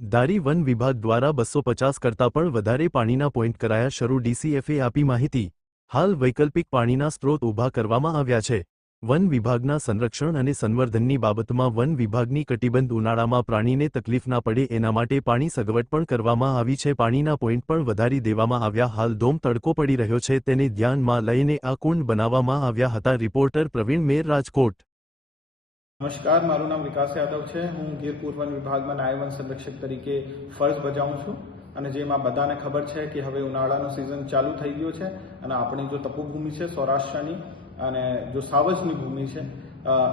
દારી one વિભાગ દ્વારા 250 કરતાં પણ વધારે પાણીના પોઈન્ટ કરાયા શરૂ ડીસીએફએ આપી માહિતી। હાલ વૈકલ્પિક પાણીના સ્ત્રોત ઊભા કરવામાં આવ્યા છે। વન વિભાગના સંરક્ષણ અને સંવર્ધનની બાબતમાં વન વિભાગની કટિબંધ ઉનાળામાં પ્રાણીને તકલીફ ના પડે એના માટે પાણી સગવડ પણ કરવામાં આવી છે। પાણીના પોઈન્ટ પણ વધારી દેવામાં આવ્યા। હાલ ધોમ તડકો પડી રહ્યો છે તેને ધ્યાનમાં લઈને આ કુંડ બનાવવામાં આવ્યા હતા। રિપોર્ટર પ્રવીણ મેર, રાજકોટ। નમસ્કાર, મારું નામ વિકાસ યાદવ છે। હું ગીર પૂર્વ વન વિભાગમાં નાયબ વન સંરક્ષક તરીકે ફરજ બજાવું છું અને જેમાં બધાને ખબર છે કે હવે ઉનાળાનો સિઝન ચાલુ થઈ ગયો છે અને આપણી જો તપોભૂમિ છે સૌરાષ્ટ્રની અને જો સાવજની ભૂમિ છે,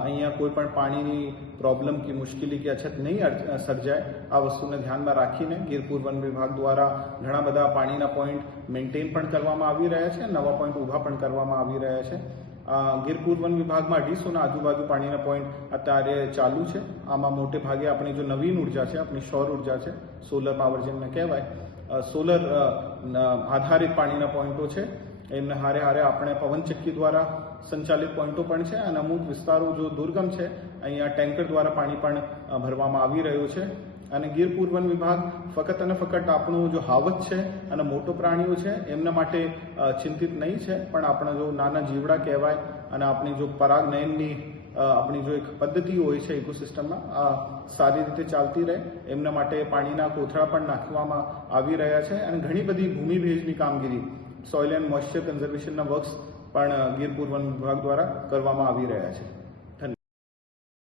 અહીંયા કોઈ પણ પાણીની પ્રોબ્લેમ કે મુશ્કેલી કે અછત નહીં સર્જાય આ વસ્તુને ધ્યાનમાં રાખીને ગીર પૂર્વ વન વિભાગ દ્વારા ઘણા બધા પાણીના પોઈન્ટ મેન્ટેન પણ કરવામાં આવી રહ્યા છે, નવા પોઈન્ટ ઊભા પણ કરવામાં આવી રહ્યા છે। ગીર પૂર્વ વન વિભાગમાં 250 આજુબાજુ પાણીના પોઈન્ટ અત્યારે ચાલુ છે। આમાં મોટે ભાગે આપણી જો નવીન ઉર્જા છે, આપણી સૌર ઉર્જા છે, સોલર પાવર જેમને કહેવાય, સોલર આધારિત પાણીના પોઈન્ટો છે। એમને હારે હારે આપણે પવનચક્કી દ્વારા સંચાલિત પોઈન્ટો પણ છે અને અમુક વિસ્તારો જો દુર્ગમ છે અહીંયા ટેન્કર દ્વારા પાણી પણ ભરવામાં આવી રહ્યું છે। અને ગીર પૂર્વ વન વિભાગ ફક્ત અને ફક્ત આપણું જો હાવજ છે અને મોટો પ્રાણીઓ છે એમના માટે ચિંતિત નહીં છે, પણ આપણા જો નાના જીવડા કહેવાય અને આપણી જો પરાગનયનની આપણી જો એક પદ્ધતિઓ હોય છે ઇકોસિસ્ટમમાં સારી રીતે ચાલતી રહે એમના માટે પાણીના કોથળા પણ નાખવામાં આવી રહ્યા છે અને ઘણી બધી ભૂમિ ભેજની કામગીરી, સોઇલ એન્ડ મોઇશ્ચર કન્ઝર્વેશનના વર્ક્સ પણ ગીર પૂર્વ વન વિભાગ દ્વારા કરવામાં આવી રહ્યા છે।